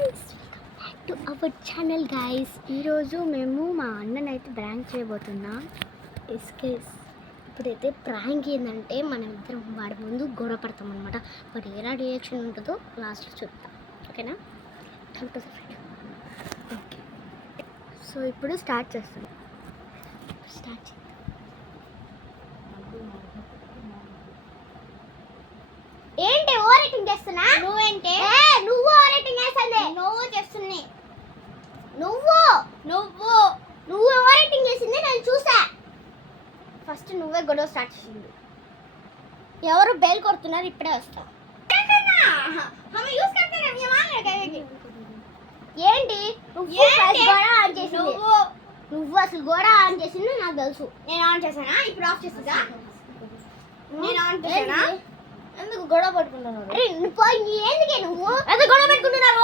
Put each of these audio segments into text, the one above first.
Guys, back to our channel guys. ఈరోజు మేము మా అన్నని అయితే ప్రాంక్ చేయబోతున్నాం. ఎస్కేస్ ఇప్పుడైతే ప్రాంక్ ఏంటంటే మనం ఇద్దరం వాడి ముందు గొడవ పడతాం అనమాట. వాడు ఎలా రియాక్షన్ ఉంటుందో లాస్ట్లో చూద్దాం, ఓకేనా? ఓకే, సో ఇప్పుడు స్టార్ట్ చేస్తాం. స్టార్ట్ చేద్దాం. ఏంటి ఓవర్ రేటింగ్ చేస్తున్నా? నువ్వేంటి? నువ్వు ఓవర్ రేటింగ్ చేస్తుంది. నువ్వు చేస్తుంది. నువ్వు నువ్వు నువ్వు ఓవర్ రేటింగ్ చేసింది నేను చూసా. ఫస్ట్ నువ్వే గొడవ స్టార్ట్ చేసింది. ఎవరు బెల్ కొడుతున్నారు? ఇప్పుడే వస్తా. ఏంటి నువ్వు గోడ ఆన్ చేసింది? నువ్వు అసలు గోడ ఆన్ చేసింది నాకు తెలుసు. నేను ఆన్ చేశానా? ఇప్పుడు ఆఫ్ చేస్తుందా? నేను ఆన్ చేశానా? ఎందుకు గొడవ పట్టుకుంటున్నారు? అరే ఎందుకే నువ్వు ఎందుకు గొడవ పెట్టుకుంటున్నావు?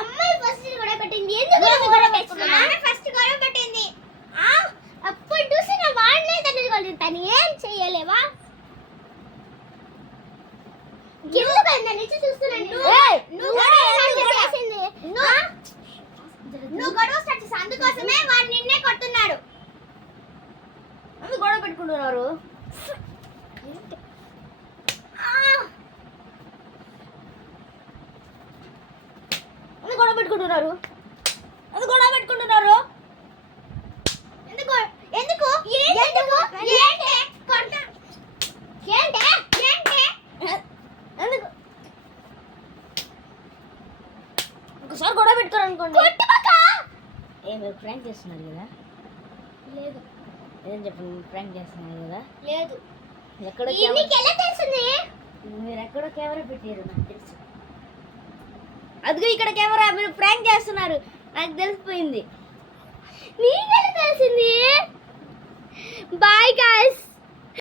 అమ్మాయి ఫస్ట్ గొడవ పెట్టింది. ఎందుకు గొడవ పెట్టుకున్నా? ఫస్ట్ గొడవ పెట్టింది. అప్పుడు చూసి నా వాడినే తను తను ఏం చెయ్యలేవా? నువ్వు గొడవ స్టార్ట్ చేసా, అందుకోసమే వాడు నిన్నే కొడుతున్నాడు. ఎందుకు గొడవ పెట్టుకుంటున్నారు? ఎందుకు గొడవ పెట్టుకుంటున్నారు? ఎందుకు గొడవ పెట్టుకుంటున్నారు? ఎందుకు ఎందుకు ఎందుకు ఏంటి కొడతా ఏంటి ఏంటి ఎందుకు ఒకసారి గొడవ పెట్టుకోరు అనుకోండి. మీరు ప్రాంక్ చేస్తున్నారు కదా? లేదు. ఏం చెప్పండి, ప్రాంక్ చేస్తున్నారు కదా? లేదు. ఎక్కడ ఎలా తెలిసింది? మీరు ఎక్కడో కెమెరా పెట్టారు, నాకు తెలుసు. అదిగో ఇక్కడ కెమెరా, మీరు ప్రాంక్ చేస్తున్నారు, నాకు తెలిసిపోయింది. నీకెలా